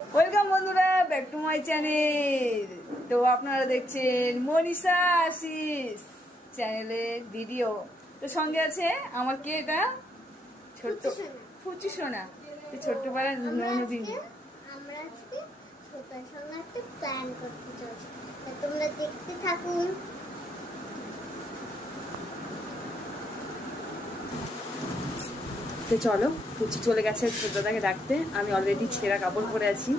Welcome বন্ধুরা, back to my channel. তো আপনারা দেখছেন মনীষা আশিস চ্যানেলের ভিডিও। তো সঙ্গে আছে আমার কে, এটা ছোট্ট ফুচি সোনা। তো ছোট্ট পাড়া নদী। আমরা আজকে ছোটার সঙ্গে একটা প্ল্যান করতে চলছি, তোমরা দেখতে থাকুন। তো চলো, ফুচি চলে গেছে ছোটদাকে ডাকতে। আমি অলরেডি ছেঁড়া কাপড় পরে আছি।